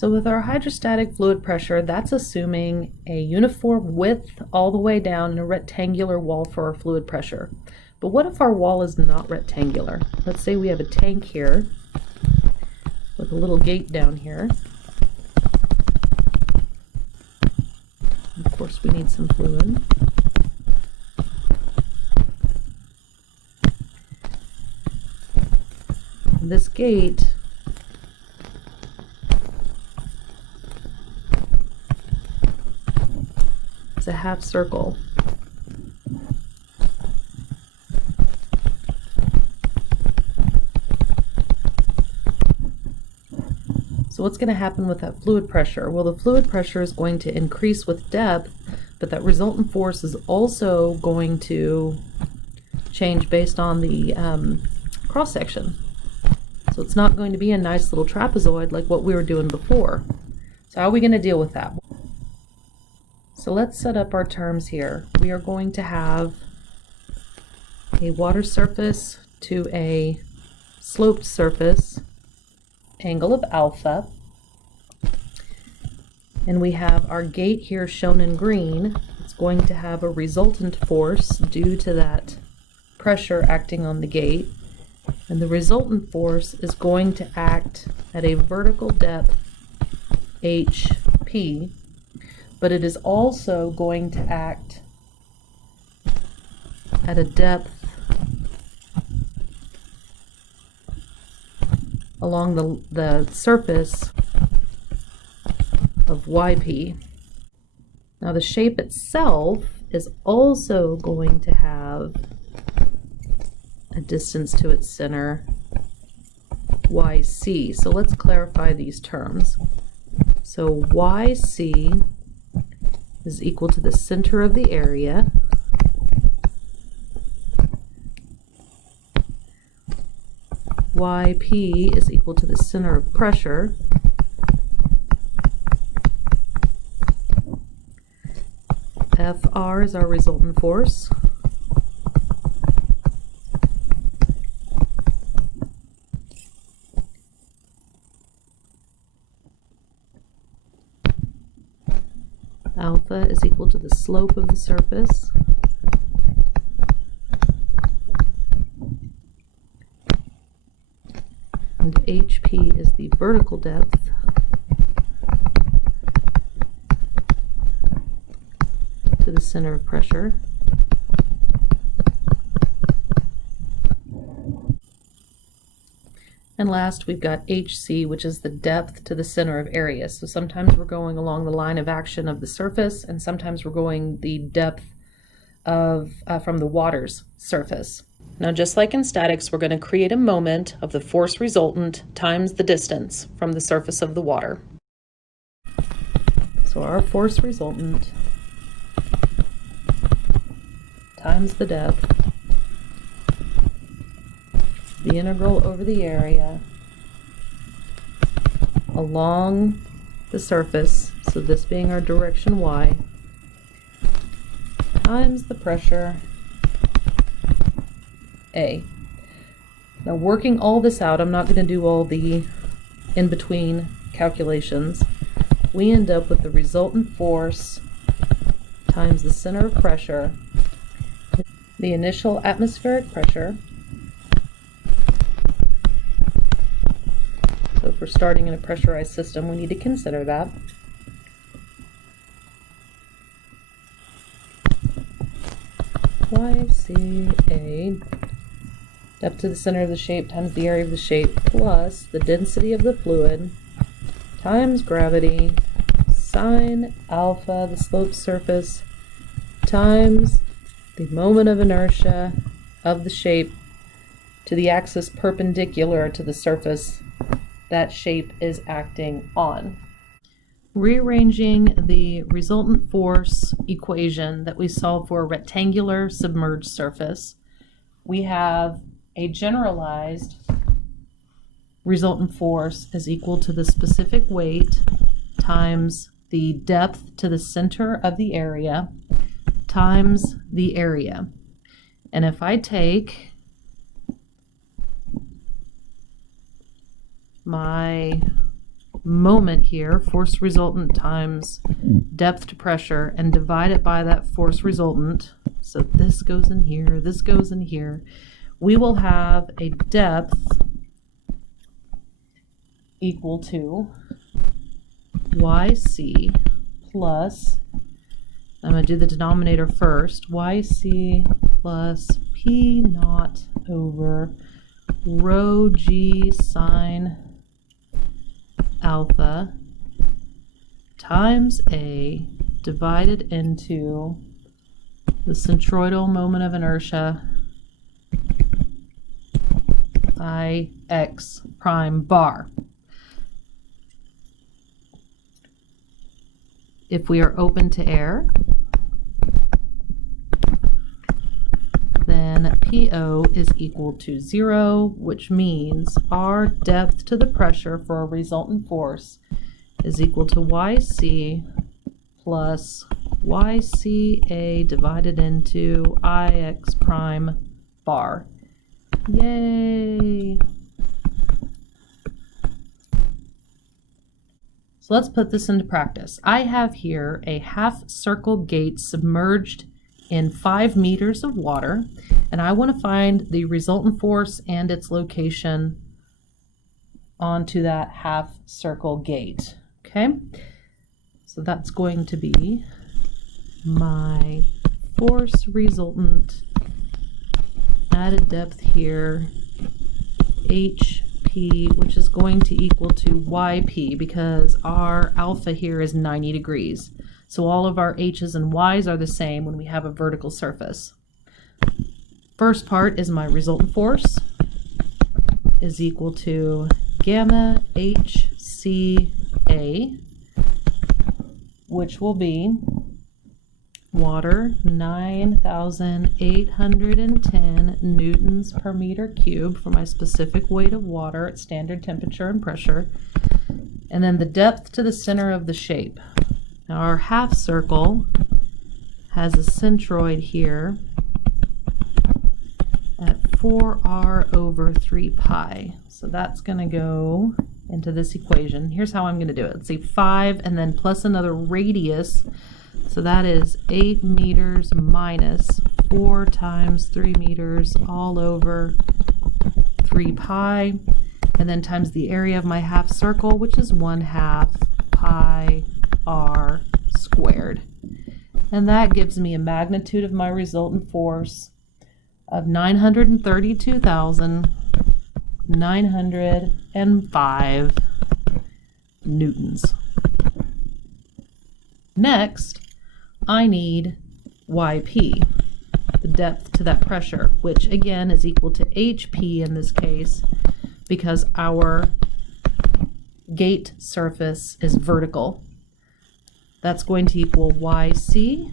So with our hydrostatic fluid pressure, that's assuming a uniform width all the way down in a rectangular wall for our fluid pressure. But what if our wall is not rectangular? Let's say we have a tank here with a little gate down here. Of course, we need some fluid. This gate is a half circle. So what's going to happen with that fluid pressure? Well, the fluid pressure is going to increase with depth, but that resultant force is also going to change based on the cross-section. So it's not going to be a nice little trapezoid like what we were doing before. So how are we going to deal with that? So let's set up our terms here. We are going to have a water surface to a sloped surface, angle of alpha, and we have our gate here shown in green. It's going to have a resultant force due to that pressure acting on the gate, and the resultant force is going to act at a vertical depth HP, but it is also going to act at a depth along the surface of YP. Now the shape itself is also going to have a distance to its center, YC. So let's clarify these terms. So YC is equal to the center of the area, YP is equal to the center of pressure, FR is our resultant force, alpha is equal to the slope of the surface, and HP is the vertical depth to the center of pressure. And last, we've got HC, which is the depth to the center of area. So sometimes we're going along the line of action of the surface, and sometimes we're going the depth of from the water's surface. Now, just like in statics, we're going to create a moment of the force resultant times the distance from the surface of the water. So our force resultant times the depth, the integral over the area along the surface, so this being our direction y, times the pressure A. Now, working all this out, I'm not going to do all the in-between calculations. We end up with the resultant force times the center of pressure, the initial atmospheric pressure. So if we're starting in a pressurized system, we need to consider that. YCA, depth to the center of the shape times the area of the shape, plus the density of the fluid times gravity sine alpha, the sloped surface, times the moment of inertia of the shape to the axis perpendicular to the surface that shape is acting on. Rearranging the resultant force equation that we solved for a rectangular submerged surface, we have a generalized resultant force is equal to the specific weight times the depth to the center of the area times the area. And if I take my moment here, force resultant times depth to pressure, and divide it by that force resultant. So this goes in here, this goes in here. We will have a depth equal to YC plus, I'm going to do the denominator first, YC plus P naught over rho G sine alpha times A divided into the centroidal moment of inertia Ix prime bar. If we are open to air, then PO is equal to 0, which means our depth to the pressure for a resultant force is equal to YC plus YCA divided into Ix prime bar. Yay! So let's put this into practice. I have here a half circle gate submerged in 5 meters of water, and I want to find the resultant force and its location onto that half circle gate. Okay, so that's going to be my force resultant at a depth here, HP, which is going to equal to YP because our alpha here is 90 degrees. So all of our H's and Y's are the same when we have a vertical surface. First part is my resultant force is equal to gamma HCA, which will be water 9,810 newtons per meter cube for my specific weight of water at standard temperature and pressure, and then the depth to the center of the shape. Now our half circle has a centroid here at 4r over 3 pi. So that's going to go into this equation. Here's how I'm going to do it. Let's see, 5 and then plus another radius. So that is 8 meters minus 4 times 3 meters all over 3 pi. And then times the area of my half circle, which is 1/2 pi r squared. And that gives me a magnitude of my resultant force of 932,905 newtons. Next, I need YP, the depth to that pressure, which again is equal to HP in this case because our gate surface is vertical. That's going to equal YC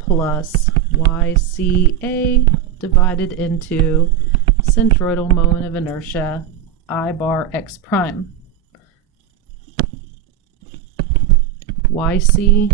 plus YCA divided into centroidal moment of inertia I bar X prime. YC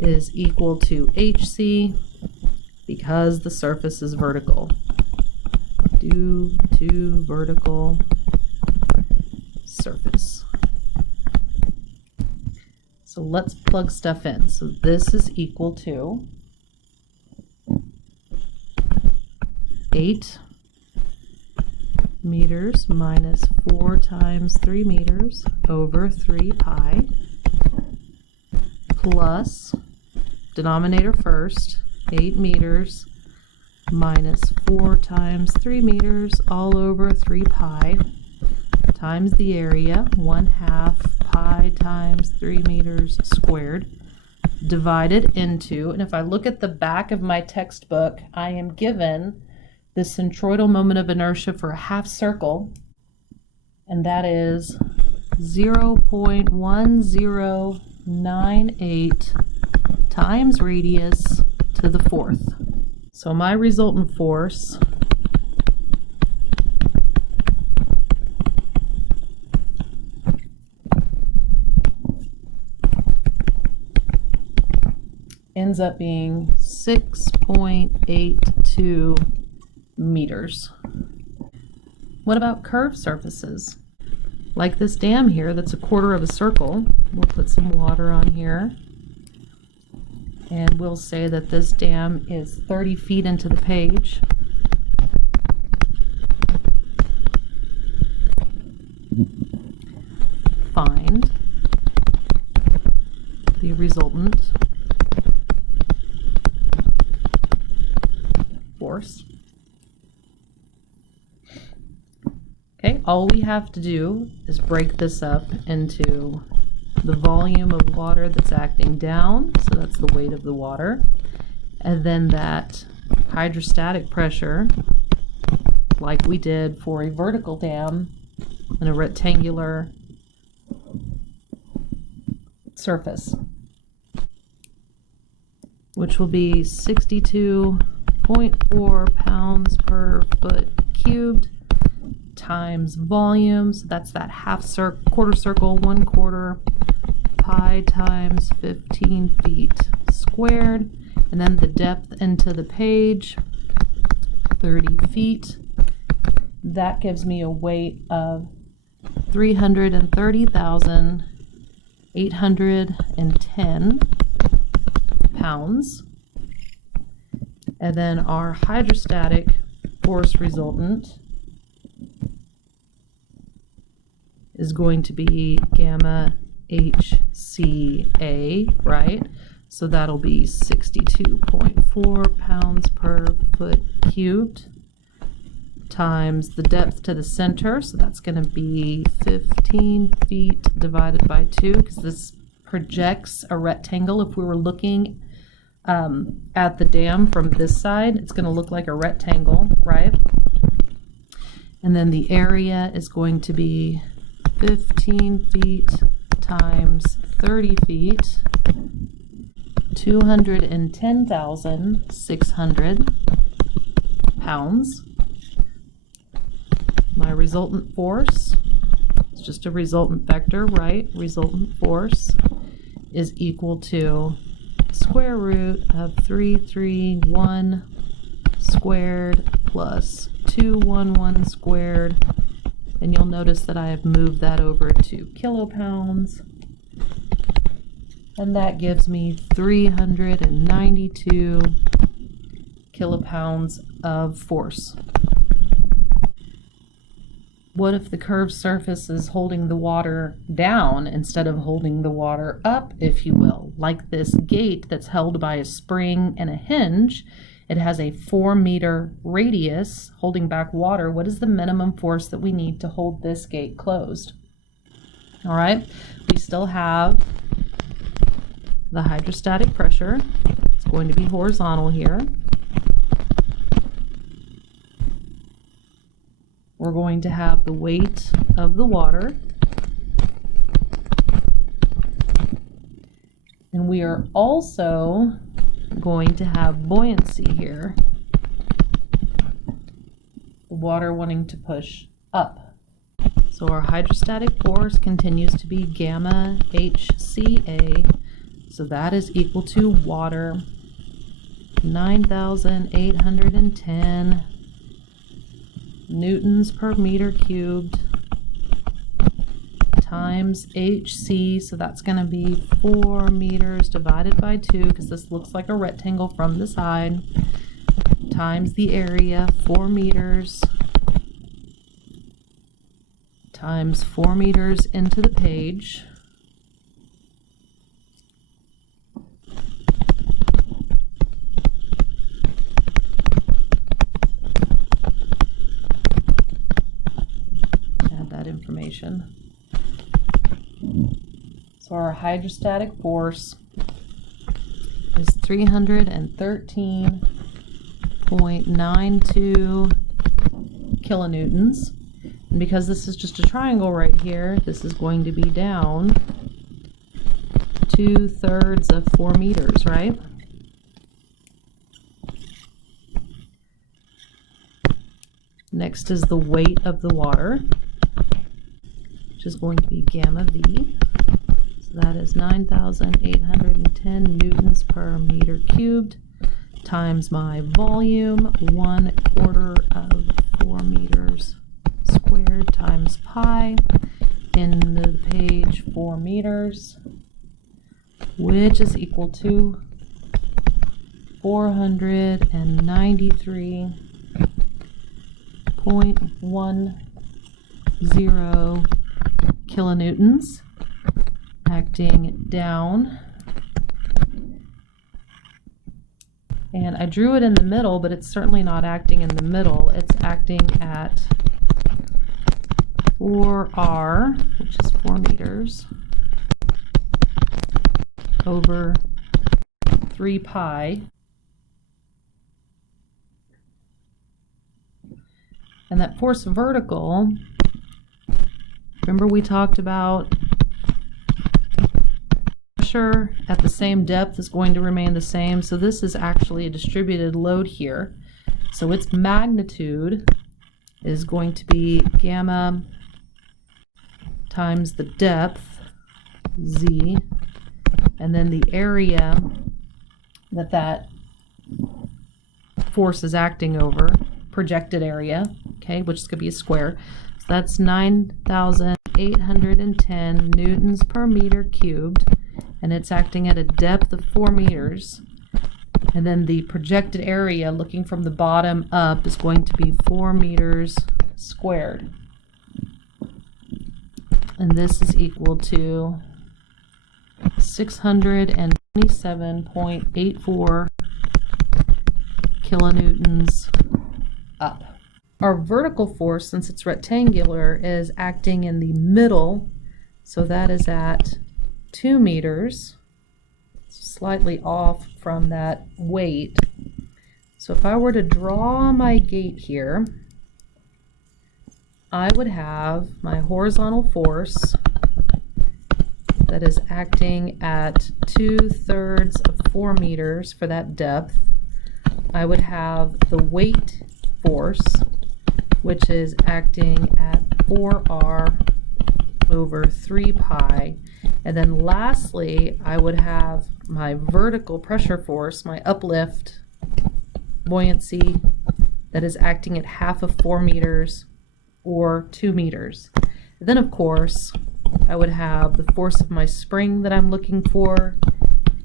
is equal to HC because the surface is vertical due to vertical surface. So let's plug stuff in. So this is equal to 8 meters minus 4 times 3 meters over 3 pi plus, denominator first, 8 meters minus 4 times 3 meters all over 3 pi times the area, 1/2 pi times 3 meters squared, divided into, and if I look at the back of my textbook, I am given the centroidal moment of inertia for a half circle, and that is 0.1098 times radius to the 4th. So my resultant force ends up being 6.82 meters. What about curved surfaces? like this dam here that's a quarter of a circle. We'll put some water on here. And we'll say that this dam is 30 feet into the page. Find the resultant force. Okay, all we have to do is break this up into the volume of water that's acting down, so that's the weight of the water, and then that hydrostatic pressure, like we did for a vertical dam in a rectangular surface, which will be 62.4 pounds per foot cubed times volume, so that's that half circle, quarter circle, 1/4 pi times 15 feet squared, and then the depth into the page, 30 feet. That gives me a weight of 330,810 pounds. And then our hydrostatic force resultant is going to be gamma HCA, right? So that'll be 62.4 pounds per foot cubed times the depth to the center, so that's going to be 15 feet divided by 2, because this projects a rectangle. If we were looking at the dam from this side, it's going to look like a rectangle, right? And then the area is going to be 15 feet times 30 feet, 210,600 pounds. My resultant force, it's just a resultant vector, right? Resultant force is equal to square root of 331 squared plus 211 squared. And you'll notice that I have moved that over to kilopounds. And that gives me 392 kilopounds of force. What if the curved surface is holding the water down instead of holding the water up, if you will? Like this gate that's held by a spring and a hinge, it has a 4-meter radius holding back water. What is the minimum force that we need to hold this gate closed? All right, we still have the hydrostatic pressure. It's going to be horizontal here. We're going to have the weight of the water. And we are also going to have buoyancy here. The water wanting to push up. So our hydrostatic force continues to be gamma HCA. So that is equal to water 9,810 newtons per meter cubed times HC, so that's going to be 4 meters divided by 2, because this looks like a rectangle from the side, times the area, 4 meters, times 4 meters into the page. Information. So our hydrostatic force is 313.92 kilonewtons. And because this is just a triangle right here, this is going to be down 2/3 of 4 meters, right? Next is the weight of the water, which is going to be gamma V. So that is 9,810 newtons per meter cubed times my volume, 1/4 of 4 meters squared times pi. in the page 4 meters, which is equal to 493.10 kilonewtons acting down. And I drew it in the middle, but it's certainly not acting in the middle. It's acting at 4r, which is 4 meters, over 3 pi. And that force vertical, remember we talked about pressure at the same depth is going to remain the same. So this is actually a distributed load here. So its magnitude is going to be gamma times the depth, z, and then the area that force is acting over, projected area, okay, which could be a square. So that's 9,810 newtons per meter cubed, and it's acting at a depth of 4 meters. And then the projected area, looking from the bottom up, is going to be 4 meters squared. And this is equal to 627.84 kilonewtons up. Our vertical force, since it's rectangular, is acting in the middle, so that is at 2 meters, slightly off from that weight. So if I were to draw my gate here, I would have my horizontal force that is acting at 2/3 of 4 meters for that depth. I would have the weight force, which is acting at 4r over 3 pi. And then lastly, I would have my vertical pressure force, my uplift buoyancy, that is acting at half of 4 meters or 2 meters. And then of course, I would have the force of my spring that I'm looking for,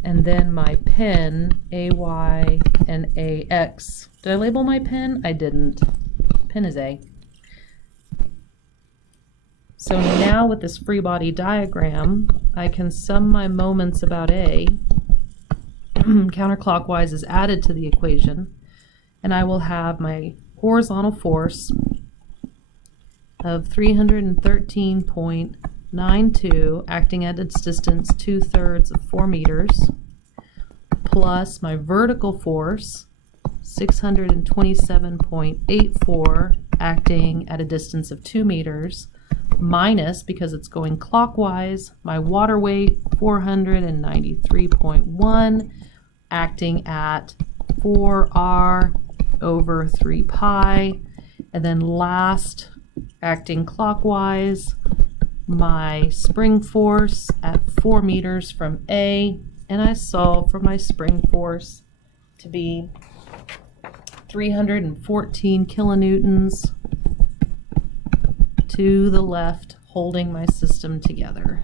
and then my pin, AY and AX. Did I label my pin? I didn't. Pin is A. So now with this free body diagram, I can sum my moments about A. Counterclockwise is added to the equation, and I will have my horizontal force of 313.92 acting at its distance 2/3 of 4 meters, plus my vertical force 627.84 acting at a distance of 2 meters, minus, because it's going clockwise, my water weight 493.1 acting at 4r over 3 pi, and then last, acting clockwise, my spring force at 4 meters from A, and I solve for my spring force to be 314 kilonewtons to the left, holding my system together.